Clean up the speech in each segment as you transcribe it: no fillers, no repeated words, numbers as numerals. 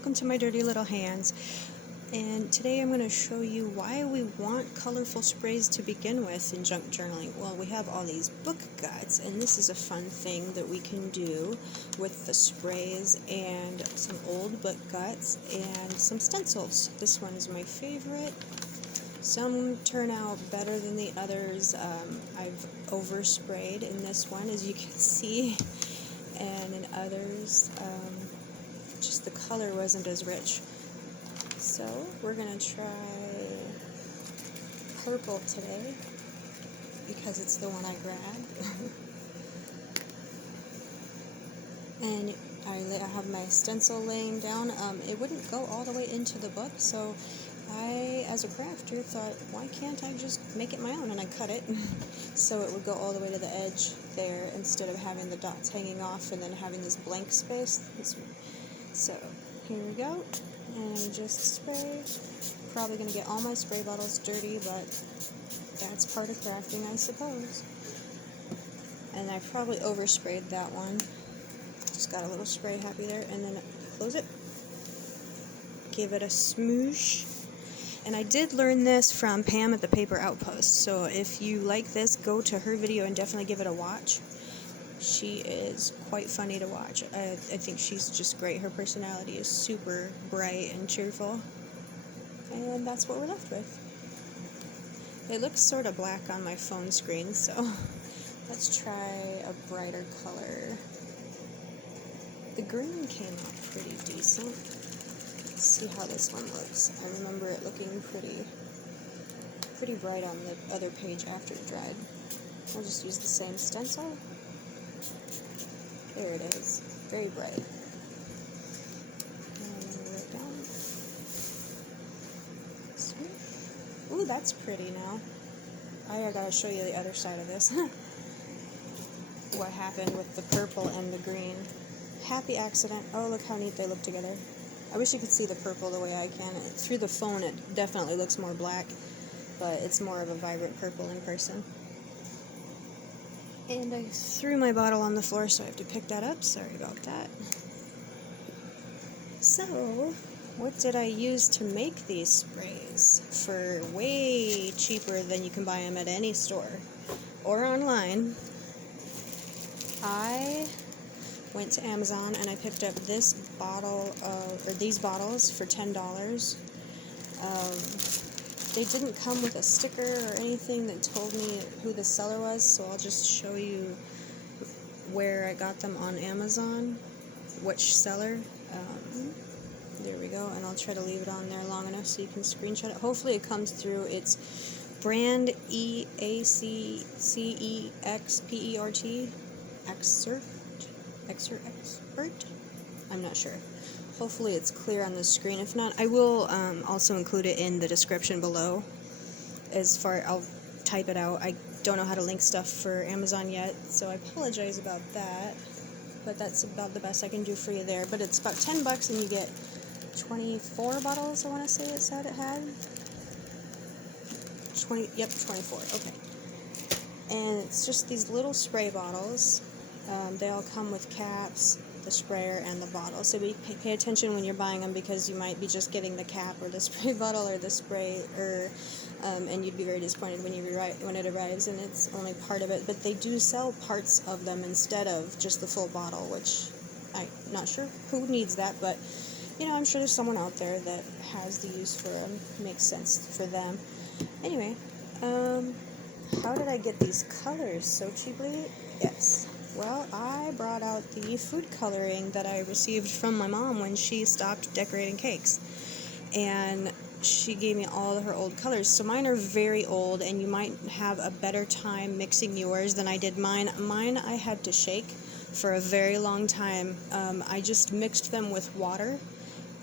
welcome to my dirty little hands. And today I'm going to show you why we want colorful sprays to begin with in junk journaling. Well, we have all these book guides, and this is a fun thing that we can do with the sprays and some old book guides and some stencils. This one is my favorite. Some turn out better than the others. I've oversprayed in this one, as you can see, and in others, just the color wasn't as rich. So we're going to try purple today because it's the one I grabbed. And I have my stencil laying down. It wouldn't go all the way into the book, so I, as a crafter, thought, why can't I just make it my own? And I cut it so it would go all the way to the edge there instead of having the dots hanging off and then having this blank space. So here we go. And just spray. Probably going to get all my spray bottles dirty, but that's part of crafting, I suppose. And I probably oversprayed that one. Just got a little spray happy there, and then close it. Give it a smoosh. And I did learn this from Pam at the Paper Outpost, so if you like this, go to her video and definitely give it a watch. She is quite funny to watch. I think she's just great. Her personality is super bright and cheerful. And that's what we're left with. It looks sort of black on my phone screen, so let's try a brighter color. The green came out pretty decent. Let's see how this one looks. I remember it looking pretty bright on the other page after it dried. I'll just use the same stencil. There it is. Very bright. And right down. Ooh, that's pretty now. I gotta show you the other side of this. What happened with the purple and the green. Happy accident. Oh, look how neat they look together. I wish you could see the purple the way I can. Through the phone it definitely looks more black, but it's more of a vibrant purple in person. And I threw my bottle on the floor, so I have to pick that up. Sorry about that. So, what did I use to make these sprays for way cheaper than you can buy them at any store or online? I went to Amazon and I picked up this bottle or these bottles for $10. They didn't come with a sticker or anything that told me who the seller was, so I'll just show you where I got them on Amazon, which seller. There we go, and I'll try to leave it on there long enough so you can screenshot it. Hopefully it comes through. It's brand EACCEXPERT, Expert? I'm not sure. Hopefully it's clear on the screen. If not, I will also include it in the description below. I'll type it out. I don't know how to link stuff for Amazon yet, so I apologize about that. But that's about the best I can do for you there. But it's about $10 and you get 24 bottles, I want to say it said it had. 24, okay. And it's just these little spray bottles. They all come with caps, the sprayer, and the bottle. So pay attention when you're buying them, because you might be just getting the cap or the spray bottle or the spray, and you'd be very disappointed when it arrives and it's only part of it. But they do sell parts of them instead of just the full bottle, which I'm not sure who needs that, but I'm sure there's someone out there that has the use for them. Makes sense for them. Anyway, how did I get these colors so cheaply? Yes. Well, I brought out the food coloring that I received from my mom when she stopped decorating cakes. And she gave me all of her old colors. So mine are very old, and you might have a better time mixing yours than I did mine. Mine I had to shake for a very long time. I just mixed them with water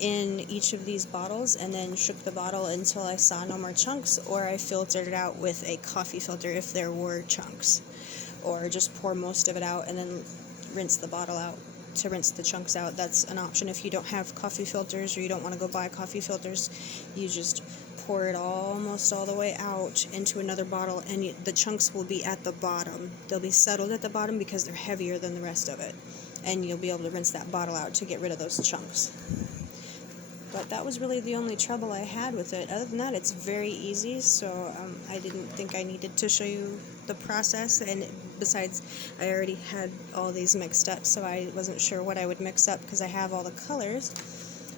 in each of these bottles and then shook the bottle until I saw no more chunks, or I filtered it out with a coffee filter if there were chunks. Or just pour most of it out and then rinse the bottle out to rinse the chunks out. That's an option if you don't have coffee filters or you don't want to go buy coffee filters. You just pour it almost all the way out into another bottle, and the chunks will be at the bottom. They'll be settled at the bottom because they're heavier than the rest of it, and you'll be able to rinse that bottle out to get rid of those chunks. But that was really the only trouble I had with it. Other than that, it's very easy, so I didn't think I needed to show you the process. And besides, I already had all these mixed up, so I wasn't sure what I would mix up because I have all the colors.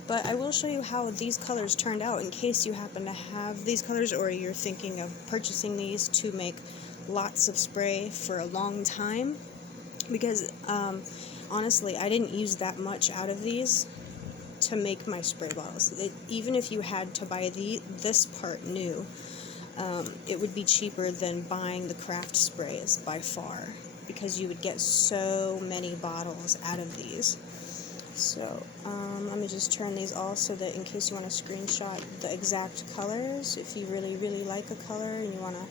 But I will show you how these colors turned out in case you happen to have these colors or you're thinking of purchasing these to make lots of spray for a long time. Because honestly, I didn't use that much out of these to make my spray bottles. Even if you had to buy this part new, it would be cheaper than buying the craft sprays by far, because you would get so many bottles out of these. So let me just turn these all so that in case you want to screenshot the exact colors, if you really, really like a color and you want to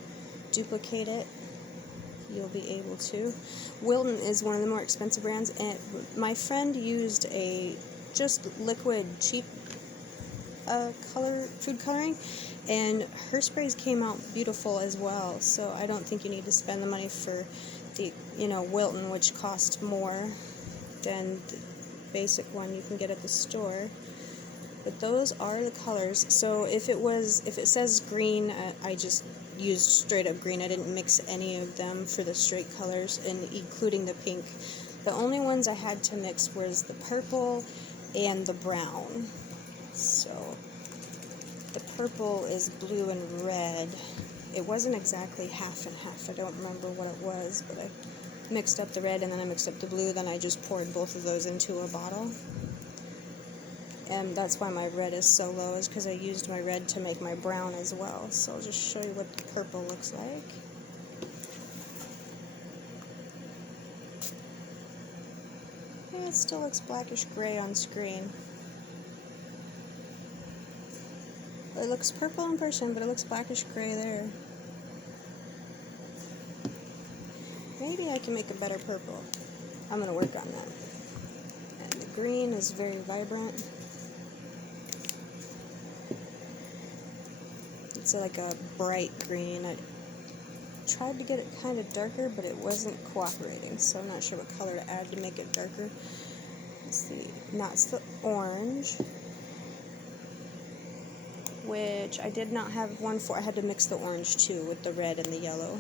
duplicate it, you'll be able to. Wilton is one of the more expensive brands, and my friend used a just liquid cheap food coloring, and her sprays came out beautiful as well. So I don't think you need to spend the money for the Wilton, which cost more than the basic one you can get at the store. But those are the colors. So if it says green, I just used straight up green. I didn't mix any of them for the straight colors, and including the pink. The only ones I had to mix was the purple and the brown. So the purple is blue and red. It wasn't exactly half and half. I don't remember what it was, but I mixed up the red and then I mixed up the blue. Then I just poured both of those into a bottle. And that's why my red is so low, is because I used my red to make my brown as well. So I'll just show you what the purple looks like. Yeah, it still looks blackish gray on screen. It looks purple in person, but it looks blackish gray there. Maybe I can make a better purple. I'm going to work on that. And the green is very vibrant. It's like a bright green. I tried to get it kind of darker, but it wasn't cooperating, so I'm not sure what color to add to make it darker. Let's see. Now it's the orange, which I did not have one for. I had to mix the orange too with the red and the yellow.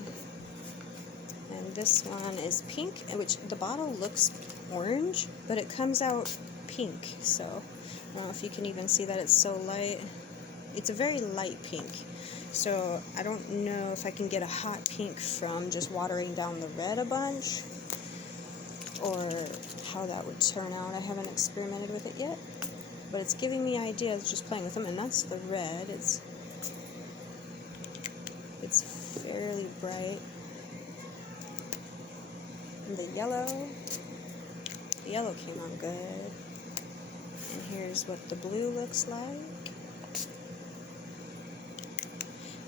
And this one is pink, which the bottle looks orange, but it comes out pink. So I don't know if you can even see that. It's so light. It's a very light pink. So I don't know if I can get a hot pink from just watering down the red a bunch, or how that would turn out. I haven't experimented with it yet, but it's giving me ideas just playing with them. And that's the red. It's fairly bright. And the yellow came out good. And here's what the blue looks like.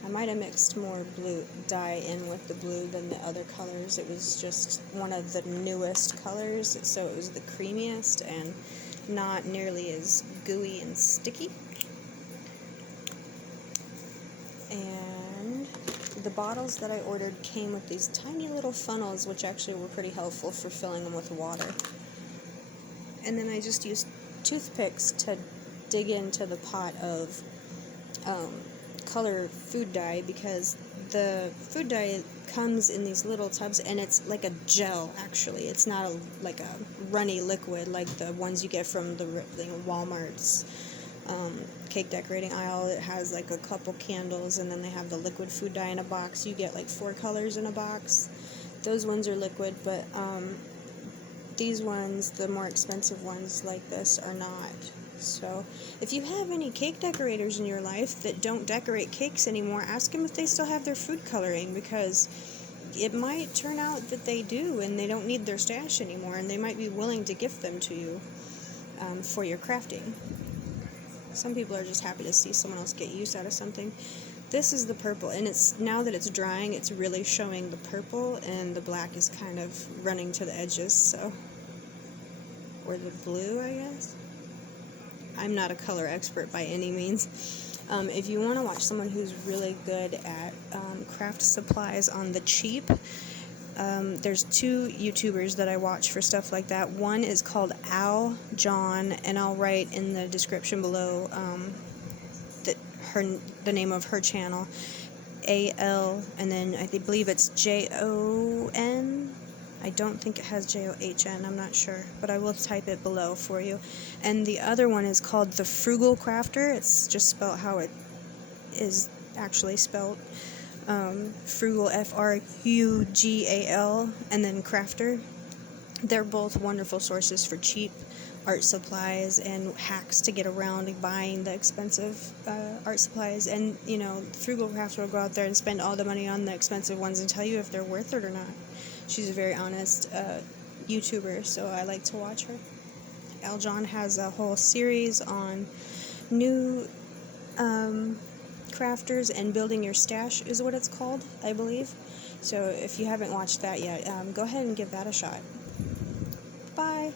I might have mixed more blue dye in with the blue than the other colors. It was just one of the newest colors, so it was the creamiest and not nearly as gooey and sticky. And the bottles that I ordered came with these tiny little funnels, which actually were pretty helpful for filling them with water. And then I just used toothpicks to dig into the pot of color food dye, because the food dye comes in these little tubs, and it's like a gel. Actually, it's not like a runny liquid like the ones you get from the Walmart's cake decorating aisle. It has like a couple candles, and then they have the liquid food dye in a box. You get like 4 colors in a box. Those ones are liquid, but these ones, the more expensive ones like this, are not. So if you have any cake decorators in your life that don't decorate cakes anymore, ask them if they still have their food coloring, because it might turn out that they do and they don't need their stash anymore, and they might be willing to gift them to you for your crafting. Some people are just happy to see someone else get use out of something. This is the purple, and it's, now that it's drying, it's really showing the purple, and the black is kind of running to the edges, so, or the blue, I guess. I'm not a color expert by any means. If you want to watch someone who's really good at craft supplies on the cheap, There's two YouTubers that I watch for stuff like that. One is called Al John, and I'll write in the description below the name of her channel. AL, and then I believe it's JON. I don't think it has JOHN, I'm not sure, but I will type it below for you. And the other one is called the Frugal Crafter. It's just spelled how it is actually spelled. Frugal, FRUGAL, and then Crafter. They're both wonderful sources for cheap art supplies and hacks to get around buying the expensive art supplies. And you know, Frugal Crafter will go out there and spend all the money on the expensive ones and tell you if they're worth it or not. She's a very honest YouTuber, so I like to watch her. Al John has a whole series on new crafters and building your stash is what it's called, I believe. So if you haven't watched that yet, go ahead and give that a shot. Bye.